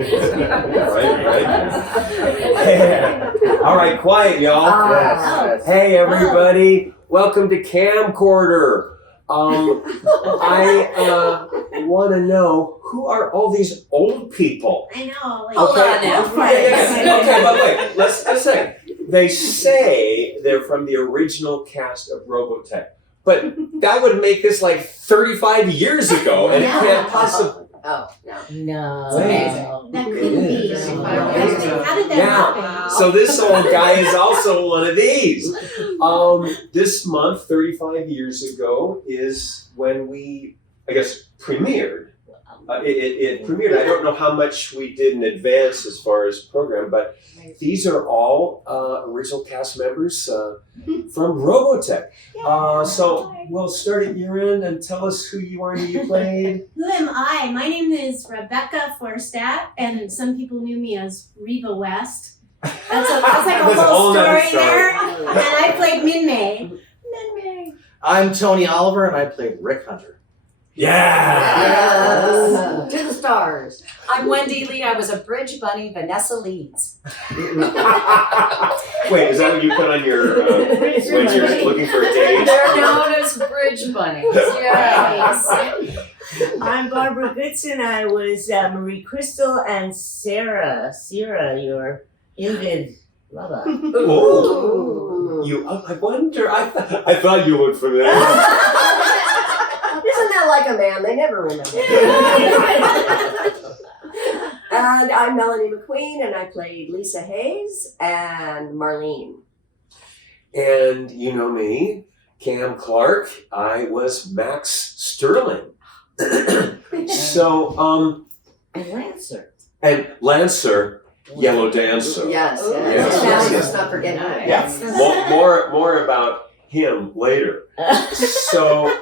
Right. All right, quiet, y'all. Yes. Hey, everybody. Welcome to Camcorder. I want to know, who are all these old people? I know. Like, Hold on now. Okay, but wait. Let's say. They say they're from the original cast of Robotech. But that would make this like 35 years ago, and it can't possibly... Oh, no. No. It's amazing. that couldn't be. How did that Now, happen? so this old guy is also one of these. This month, 35 years ago, is when we, I guess, premiered. It premiered. I don't know how much we did in advance as far as program, but these are all original cast members from Robotech. So we'll start at your end and tell us who you are and who you played. Who am I? My name is Rebecca Forstadt, and some people knew me as Reba West. That's like a That's whole another story there. And I played Minmay. I'm Tony Oliver, and I played Rick Hunter. Yeah! To the stars. I'm Wendee Lee. I was a bridge bunny, Vanessa Leeds. Wait, is that what you put on your when you're looking for a date? They're known as bridge bunnies. Yes. I'm Barbara Goodson. I was Marie Crystal and Sera, your Invid lover. Ooh. You, I wonder, I thought you would for that. Isn't that like a man? They never remember. And I'm Melanie McQueen, and I played Lisa Hayes and Marlene. And you know me, Clarke. I was Max Sterling. So, And Lancer. and Lancer, Yellow Dancer. Yes, Yes. yes. Let's not forget him. Yeah, more about him later. So,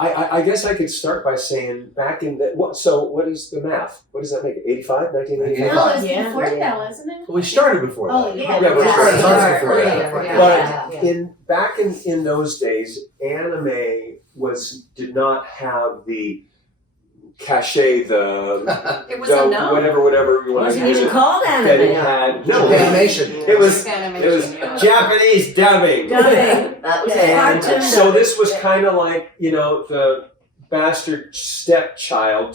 I guess I could start by saying back in the, what is the math? What does that make it? 85, 1985? No, it was Yeah. before that, wasn't it? Well, we started before Oh, that. yeah. Yeah, we started tons before that. But back in those days, anime did not have the cachet, It was the unknown. whatever you want to Wasn't use even it, called that it anime. had. No, Animation. it was Animation, yeah. Japanese dubbing. Dubbing. That was And Cartoon. so this was kind of like, the bastard stepchild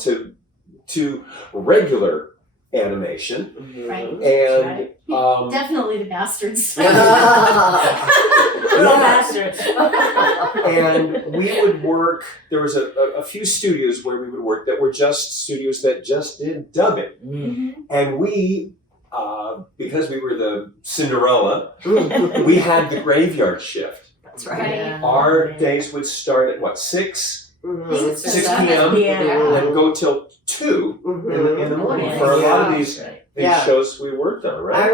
to regular animation. Right. And Definitely the bastards. Little bastards. and we would work, there was a few studios where we would work that were just studios that just did dubbing. Mhm. And we, because we were the Cinderella, we had the graveyard shift. That's right. Right. Our days would start at 6 Mhm. 6 7. p.m. Yeah. and go till 2 in the morning Yeah. for a lot of these Yeah. shows we worked on, I right?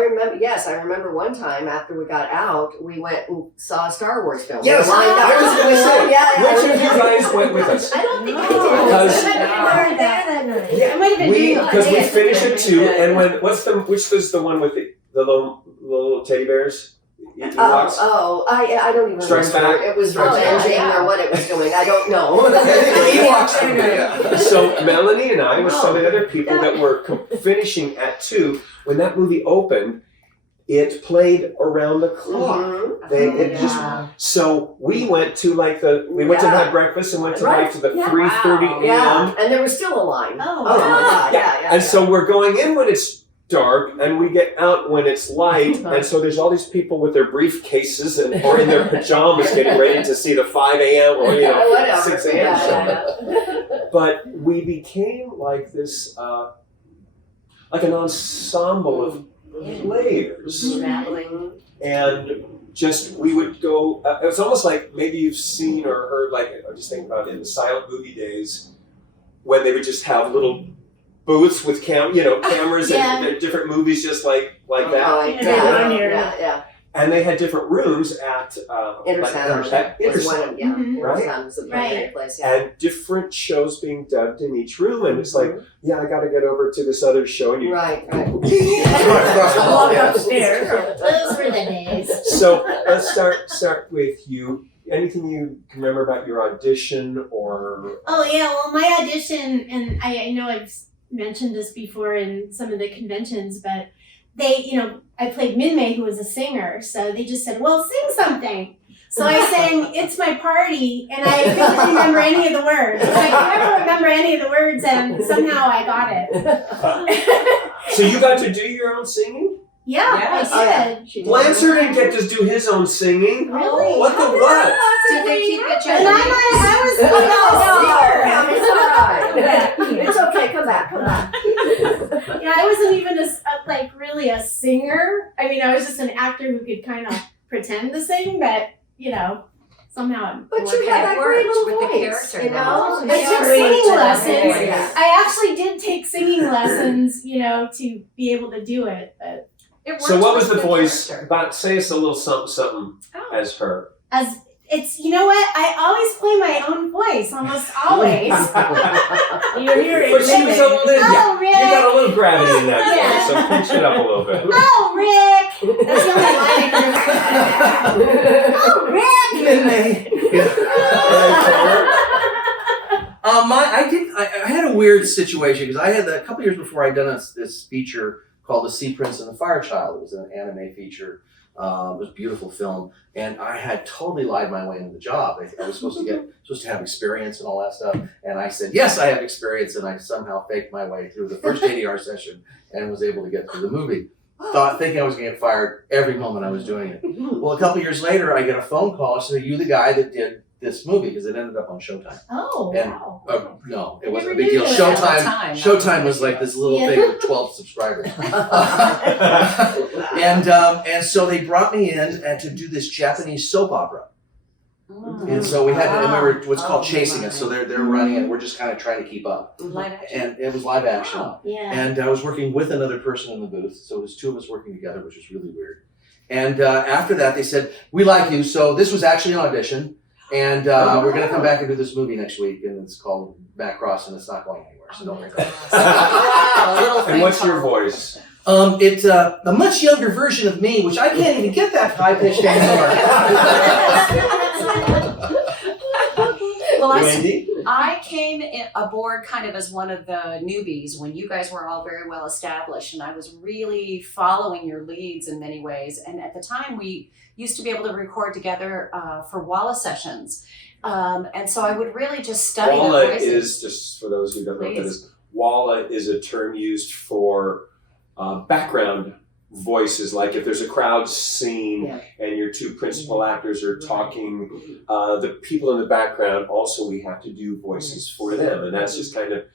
remember one time after we got out, we went and saw a Star Wars film. Yes, We lined up. I was going to say, Yeah, which of you guys went with us? I don't think I Because- did. I might have been there that night. I might have been doing Because we it. finished at 2, and which was the one with the little teddy bears? Ewoks? I don't even Strikes remember. Back? It was Strikes revenging Back. or what it was doing. I don't know. So Melanie and I, with some of the other people that were finishing at 2, when that movie opened, it played around the clock. Mhm. So we went to we went to Yeah. have breakfast and went to Right. to the Yeah. 3:30 a.m. Yeah, and there was still a line. Oh, my God! Yeah. And so we're going in when it's dark, and we get out when it's light, and so there's all these people with their briefcases or in their pajamas getting ready to see the 5 a.m. or whatever. 6 a.m. show. Yeah. But we became like this, like an ensemble of players, Traveling. and just we would go. It was almost like maybe you've seen or heard, like I just think about it in the silent movie days when they would just have little booths with cameras Yeah. and different movies just like that. Yeah. And they had different rooms at Intersound at was Intersound. one of Mhm. Right. Intersound was the primary place. Yeah. And different shows being dubbed in each room, and it's like, I got to get over to this other show. And you, Right. Walk upstairs. Those were the days. So let's start with you. Anything you can remember about your audition or? Oh yeah, well my audition, and I know I've mentioned this before in some of the conventions, but they, I played Minmay, who was a singer, so they just said, well, sing something. So I sang It's My Party, and I couldn't remember any of the words. I could never remember any of the words, and somehow I got it. So you got to do your own singing? Yeah, Yes. I did. Lancer didn't get to do his own singing. Really? What the what? Did they keep it And I was It's okay, come back. Yeah, I wasn't even really a singer. I mean, I was just an actor who could kind of pretend to sing, but somehow it But worked you had out. that great little with the voice, character, you know? I took singing lessons. Yeah. I actually did take singing lessons, to be able to do it. But So what was the voice? Say us a little something Oh. as her. as it's, you know what? I always play my own voice, almost always. You're hearing But she was a little, you Oh, Rick! got a little gravity in that Yeah. voice, so pitch it up a little bit. Oh, Rick! That's the only line I can Oh, Rick! I had a weird situation because I had a couple years before I'd done this feature called The Sea Prince and the Fire Child. It was an anime feature. It was a beautiful film, and I had totally lied my way into the job. I was supposed to have experience and all that stuff, and I said yes, I have experience, and I somehow faked my way through the first ADR session and was able to get through the movie. Thinking I was going to get fired every moment I was doing it. Well, a couple years later, I get a phone call. I said, "Are you the guy that did this movie?" Because it ended up on Showtime. Oh, And- wow. No, it I wasn't a never big knew deal. that. Showtime was like this little thing with 12 subscribers. And so they brought me in to do this Japanese soap opera. And so we had, and we were what's called chasing it. So they're running it. We're just kind of trying to keep up. Live action. And it was live action. Yeah. And I was working with another person in the booth. So it was two of us working together, which was really weird. And after that, they said, "We like you." So this was actually an audition. And we're going to come back and do this movie next week. And it's called Backcross, and it's not going anywhere. So don't worry about it. Wow, And what's your voice? It's a much younger version of me, which I can't even get that high pitched anymore. Well, Wendee? I came aboard kind of as one of the newbies when you guys were all very well established, and I was really following your leads in many ways. And at the time, we used to be able to record together for Walla sessions. And so I would really just study Walla the voices. is, just for those who don't know what that is, Walla is a term used for background voices. Like if there's a crowd scene and your two principal actors are talking, the people in the background also we have to do voices for them, and that's just kind of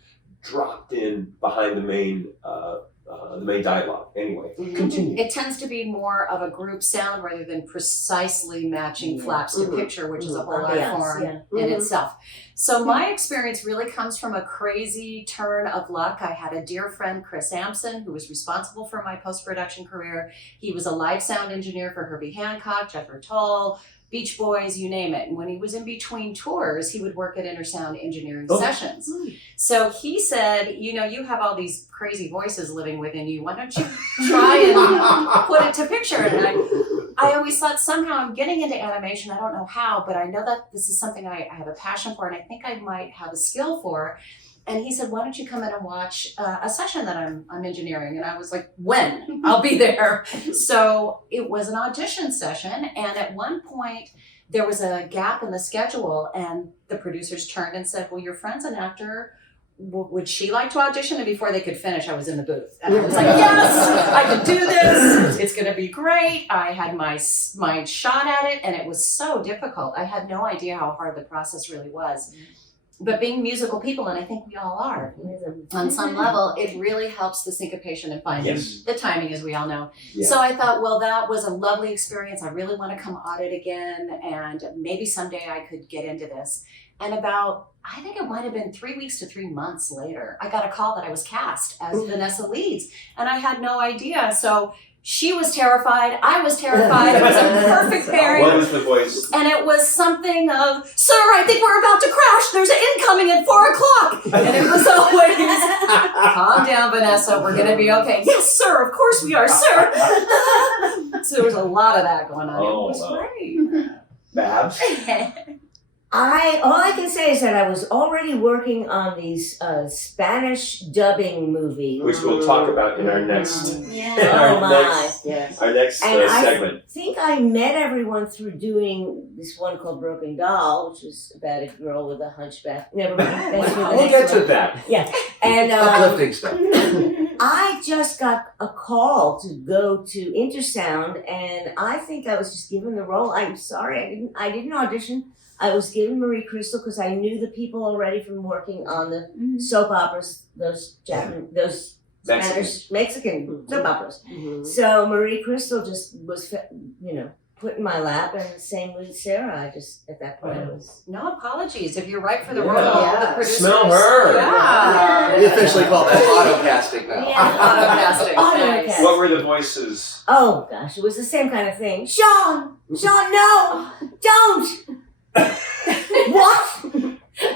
dropped in behind the main dialogue. Anyway, continue. It tends to be more of a group sound rather than precisely matching flaps to picture, which is a whole art form in itself. So my experience really comes from a crazy turn of luck. I had a dear friend, Chris Sampson, who was responsible for my post-production career. He was a live sound engineer for Herbie Hancock, Jethro Tull, Beach Boys, you name it. And when he was in between tours, he would work at Intersound engineering sessions. So he said, you have all these crazy voices living within you. Why don't you try and put it to picture? And I always thought somehow I'm getting into animation. I don't know how, but I know that this is something I have a passion for, and I think I might have a skill for. And he said, "Why don't you come in and watch a session that I'm engineering?" And I was like, "When? I'll be there." So it was an audition session, and at one point there was a gap in the schedule, and the producers turned and said, "Well, your friend's an actor. Would she like to audition?" And before they could finish, I was in the booth. And I was like, "Yes, I can do this. It's going to be great." I had my shot at it, and it was so difficult. I had no idea how hard the process really was. But being musical people, and I think we all are, on some level, it really helps the syncopation and finding the timing, as we all know. Yeah. So I thought, well, that was a lovely experience. I really want to come audit again, and maybe someday I could get into this. And I think it might have been 3 weeks to 3 months later, I got a call that I was cast as Vanessa Leeds, and I had no idea. So she was terrified, I was terrified. It was a perfect pairing. What was the voice? And it was something of, "Sir, I think we're about to crash. There's an incoming at 4 o'clock. And it was always, "Calm down, Vanessa. We're going to be okay." "Yes, sir. Of course we are, sir." So there was a lot of that going on. Oh, It was wow. great. Babs? All I can say is that I was already working on these Spanish dubbing movies. Which we'll talk about in our next Yeah. Oh my. Yes. our next And I segment. think I met everyone through doing this one called Broken Doll, which was about a girl with a hunchback. Never mind. That's for the We'll next get to one. that. And Uplifting stuff. I just got a call to go to Intersound, and I think I was just given the role. I'm sorry, I didn't audition. I was given Marie Crystal because I knew the people already from working on the soap operas, those Spanish Mexican soap operas. Mhm. So Marie Crystal just was, put in my lap, and same with Sera. I just at that point I was. No apologies. If you're right for the Yeah. role, the Yeah. producers. Smell her. Yeah. We officially call that auto casting now. Auto-casting. Auto-casting. Nice. What were the voices? Oh gosh, it was the same kind of thing. Sean, no, don't. What?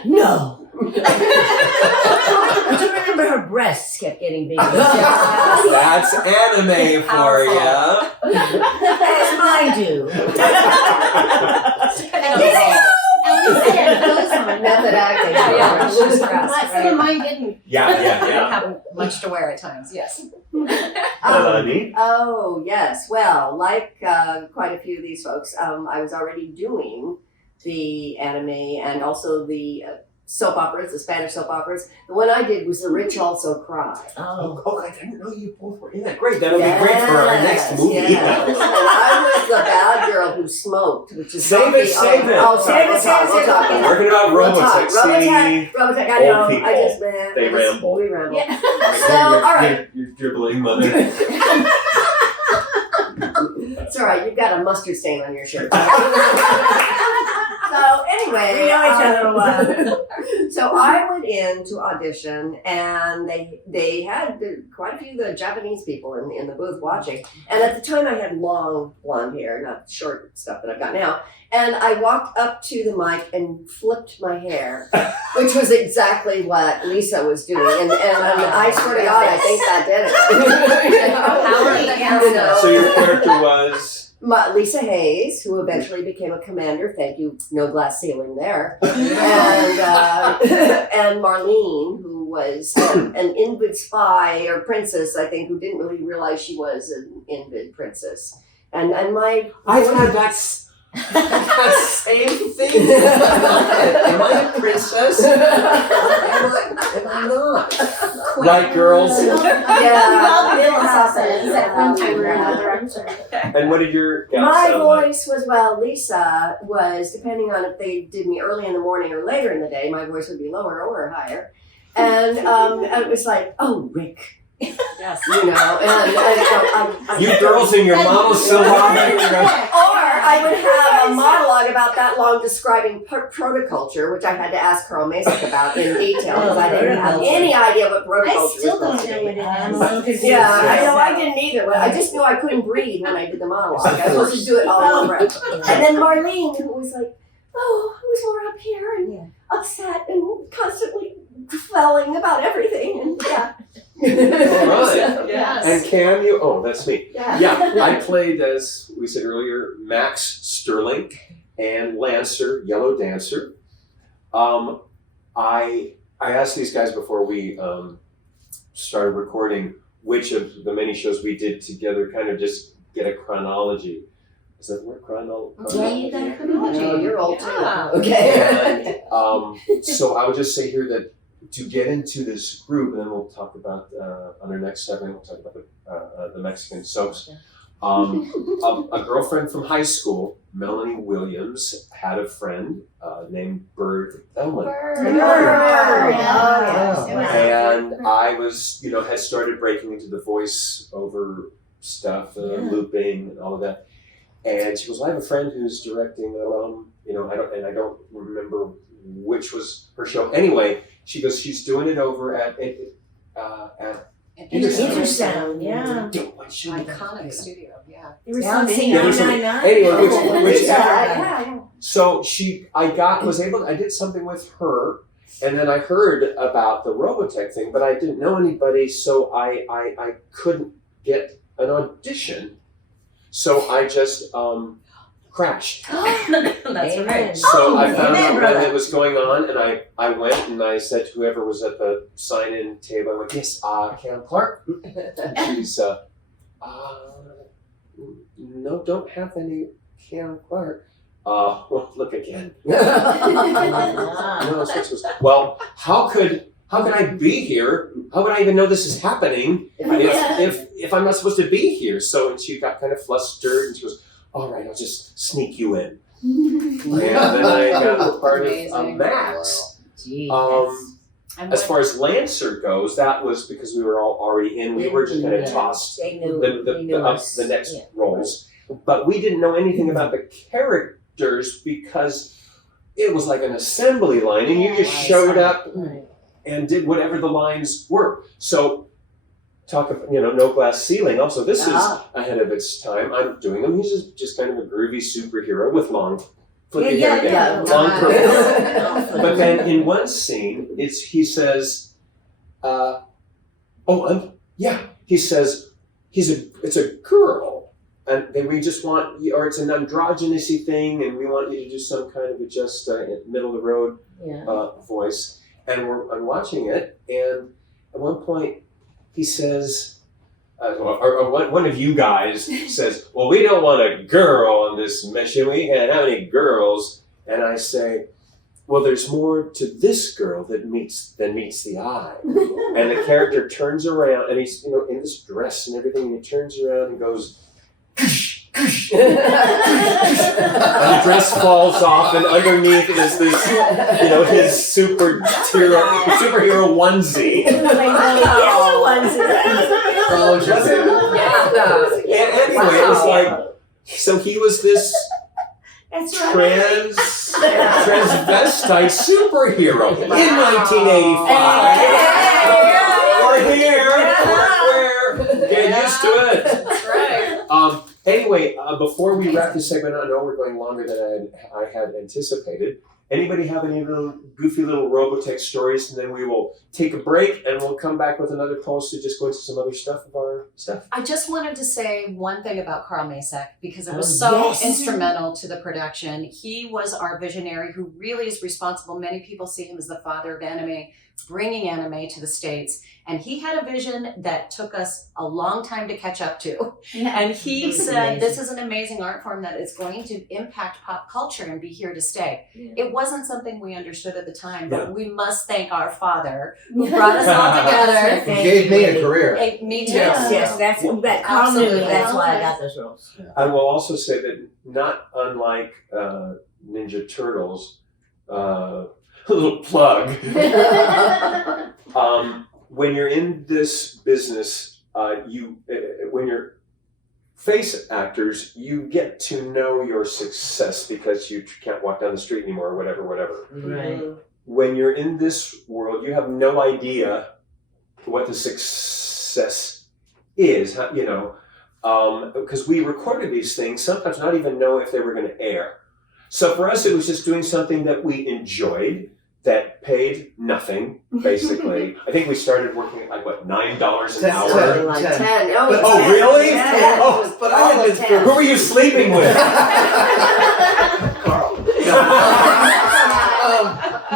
No. I do remember her breasts kept getting bigger. That's anime for ya. As mine do. Method acting. Yeah. She's dressed, Some of mine didn't. Yeah, They yeah, have much to wear at times. Yes. Melanie? Oh, yes. Well, like quite a few of these folks, I was already doing the anime and also the soap operas, the Spanish soap operas. The one I did was The Rich Also Cry. Oh. I didn't know you both were in that. Great, that'll be great for our next movie. Yes. And I was the bad girl who smoked, which is Save not it, the- save it. Oh, sorry, Save it, we'll talk, save it, we'll talk. save it. We're talking about We'll talk. Robotech. See, Robotech, I know. old I just, they ramble. We ramble. Yeah. So, all right. You're dribbling, mother. It's all right. You've got a mustard stain on your shirt. So anyway, We know each other a while. So I went in to audition, and they had quite a few of the Japanese people in the booth watching. And at the time, I had long blonde hair, not short stuff that I've got now. And I walked up to the mic and flipped my hair, which was exactly what Lisa was doing. And I swear to God, I think that did it. Power of the hair. You know? So your character was? Lisa Hayes, who eventually became a commander. Thank you, no glass ceiling there. And Marlene, who was an Invid spy or princess, I think, who didn't really realize she was an Invid princess. And my I've had that same thing. Am I a princess? Am I not? Right, girls? We've all been assassins at one time or Yeah. another, I'm sure. And what did your gown My sound like? voice was, Lisa was, depending on if they did me early in the morning or later in the day, my voice would be lower or higher. And it was like, oh, Rick. Yes. You know, and You girls and your models so long. Or I would have a monologue about that long describing protoculture, which I had to ask Carl Masick about in detail because I didn't have any idea what protoculture I was still supposed don't to know be. what it I'm a is. little confused. Yeah, I know, I didn't either. But I just knew I couldn't breathe when I did the monologue. I was supposed to do it all over. And then Marlene, who was like, oh, I was more up here and upset and constantly felling about everything. And yeah. Right. Yes. And Cam, you? Oh, that's me. Yeah. Yeah, I played, as we said earlier, Max Sterling and Lancer, Yellow Dancer. I asked these guys before we started recording which of the many shows we did together, kind of just get a chronology. Is that the word? Chronology? Yeah, you got a chronology. Oh, you're old too. Yeah. Okay. So I would just say here that to get into this group, and then we'll talk about on our next segment, we'll talk about the Mexican soaps. A girlfriend from high school, Melanie Williams, had a friend named Bird Ellman. And I was, had started breaking into the voice-over stuff, looping and all of that. And she goes, I have a friend who's directing, I don't remember which was her show. Anyway, she goes, she's doing it over at Intersound, yeah. Iconic studio, yeah. There were Yeah, some many. Yeah, there's some- 999. Anyway, which Yeah. so I did something with her, and then I heard about the Robotech thing, but I didn't know anybody, so I couldn't get an audition. So I just crash. That's Amen. right. So I found Amen, out when brother. it was going on, and I went and I said to whoever was at the sign-in table, I went, yes, Cam Clarke. And she's, no, don't have any Cam Clarke. Well, look again. Ah. No, so it was, well, how could I be here? How would I even know this is happening if I'm not supposed to be here? So and she got kind of flustered and she goes, all right, I'll just sneak you in. And then I got part of Max. Gee, And As what- far as Lancer goes, that was because we were all already in. We were just kind of tossed They knew, the next Yeah. roles. But we didn't know anything about the characters because it was like an assembly line and you just showed up Right. and did whatever the lines were. So talk of, no glass ceiling. Also, this is ahead of its time. I'm doing him. He's just kind of a groovy superhero with long flippy hair down, long curls. But then in one scene, he says, he says, it's a girl, and then we just want, or it's an androgynous-y thing, and we want you to do some kind of a just middle of the road voice. And I'm watching it, and at one point he says, or one of you guys says, well, we don't want a girl on this mission. We can't have any girls. And I say, well, there's more to this girl than meets the eye. And the character turns around, and he's in this dress and everything, and he turns around and goes, and the dress falls off, and underneath is this, his superhero onesie. Yellow ones. Oh, Was it? And anyway, it was like, so he was this That's right. transvestite superhero in 1985. We're here. We're get used to it. That's right. Anyway, before we wrap this segment, I know we're going longer than I had anticipated. Anybody have any goofy little Robotech stories? And then we will take a break and we'll come back with another post to just go into some other stuff of our stuff. I just wanted to say one thing about Carl Masek because it was Oh, so yes. instrumental to the production. He was our visionary who really is responsible. Many people see him as the father of anime, bringing anime to the States. And he had a vision that took us a long time to catch up to. And he It's said, amazing. this is an amazing art form that is going to impact pop culture and be here to stay. Yeah. It wasn't something we understood at the time, but Yeah. we must thank our father who brought us all together. Thank Gave you, me a Wendee. career. Hey, me too. Yes, that's that Carl knew. Absolutely. That's why I got those roles. I will also say that not unlike Ninja Turtles, a little plug. When you're in this business, when you're face actors, you get to know your success because you can't walk down the street anymore or whatever. Right. When you're in this world, you have no idea what the success is, because we recorded these things, sometimes not even know if they were going to air. So for us, it was just doing something that we enjoyed, that paid nothing, basically. I think we started working at $9 an hour? Something like 10. 10. Oh, Oh, really? Yeah. Oh, But I had been who were you sleeping with? Carl.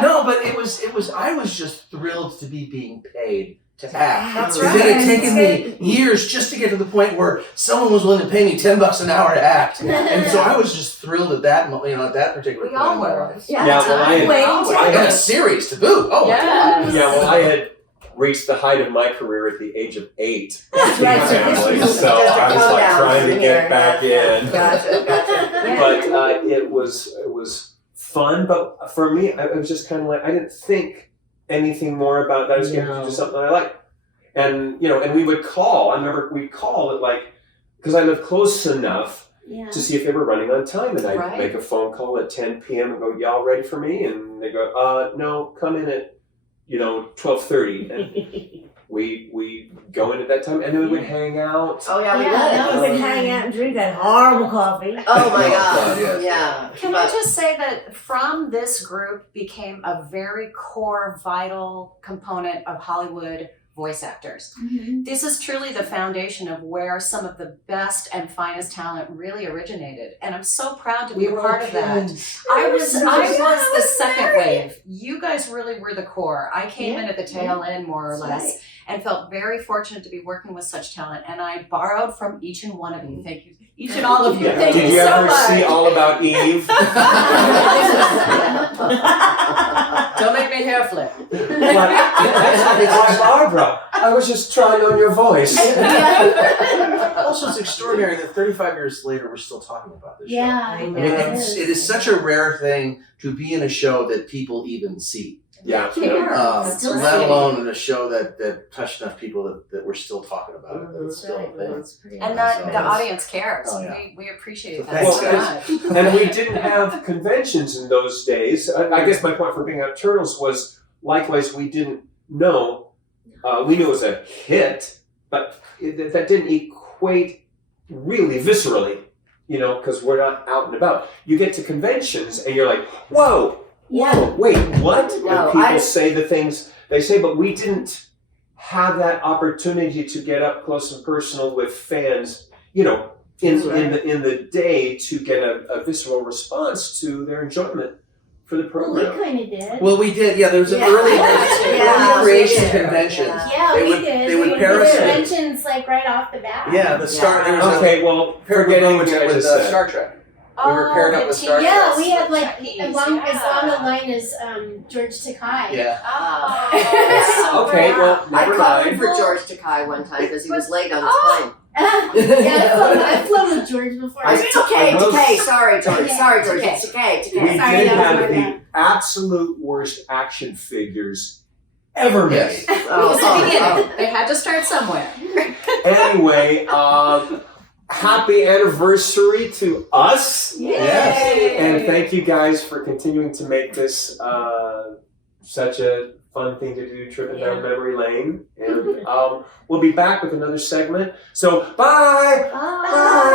No, but it was. I was just thrilled to be being paid to act. That's Because it had right. taken me years just to get to the point where someone was willing to pay me $10 an hour to act, and so I was just thrilled at that, at that particular We point all in my were. life. Yeah, well, I And a had, series to boot. Oh, my God. Yes. yeah, well, I had reached the height of my career at the age of 8. That's right. So this Family, was so I was like trying to get back in. Gotcha. But it was fun. But for me, it was just kind of like I didn't think anything more about that. I was going to do something I liked, and and we would call. I remember we'd call at because I lived close enough to see if they were running on time, and I'd Right. make a phone call at 10 p.m. and go, "Y'all ready for me?" And they go, "No, come in at 12:30." And we go in at that time, and then we would hang out. Oh yeah, we Yeah, did. We would hang out and drink that horrible coffee. Oh my Oh, God. yes. Yeah. Can I just say that from this group became a very core, vital component of Hollywood voice actors. Mhm. This is truly the foundation of where some of the best and finest talent really originated. And I'm so proud to be a part of that. I was the second wave. You guys really were the core. I came in at the tail end, more or less, and felt very fortunate to be working with such talent. And I borrowed from each and one of you. Thank you, each and all of you. Thank Did you you so ever much. see All About Eve? Don't make me hair flip. Why, Barbara? I was just trying on your voice. Also, it's extraordinary that 35 years later we're still talking about this show. Yeah, I I mean, know. it is such a rare thing to be in a show that people even see. Yeah. Still Let see it. alone in a show that touched enough people that we're still talking about it. That it's still a thing. That's pretty And awesome. the audience cares. Oh, yeah. We appreciate So that thanks, so guys. much. And we didn't have conventions in those days. I guess my point for bringing up Turtles was likewise we didn't know. We knew it was a hit, but that didn't equate really viscerally, because we're not out and about. You get to conventions and you're like, whoa, wait, what? No, And people say the things they say, but we didn't have that opportunity to get up close and personal with fans, in the day to get a visceral response to their enjoyment for the We program. kind of did. Well, we did. Yeah, there was an Yeah. early Yeah. creation Yeah. conventions. Yeah, They we would- did. they would We pair did us- conventions like right off the bat. Yeah, the start. There was a Okay, well, pair forgetting what with I just said. Star Trek. We were paired up with Star Trek. Yeah, we had like Trekkies, as long a line as George Takei. Yeah. Oh, so Okay, proud. well, I never called him mind. for George Takei one time because he was late on his plane. I've flown with George before. Takei, sorry George, Takei. it's Takei. We did Sorry, that was have my the bad. absolute worst action figures ever made. Yes. It was the beginning. They had to start somewhere. Anyway, happy anniversary to us. Yes. And thank you guys for continuing to make this such a fun thing to do, tripping down memory lane. And we'll be back with another segment. So, bye! Bye.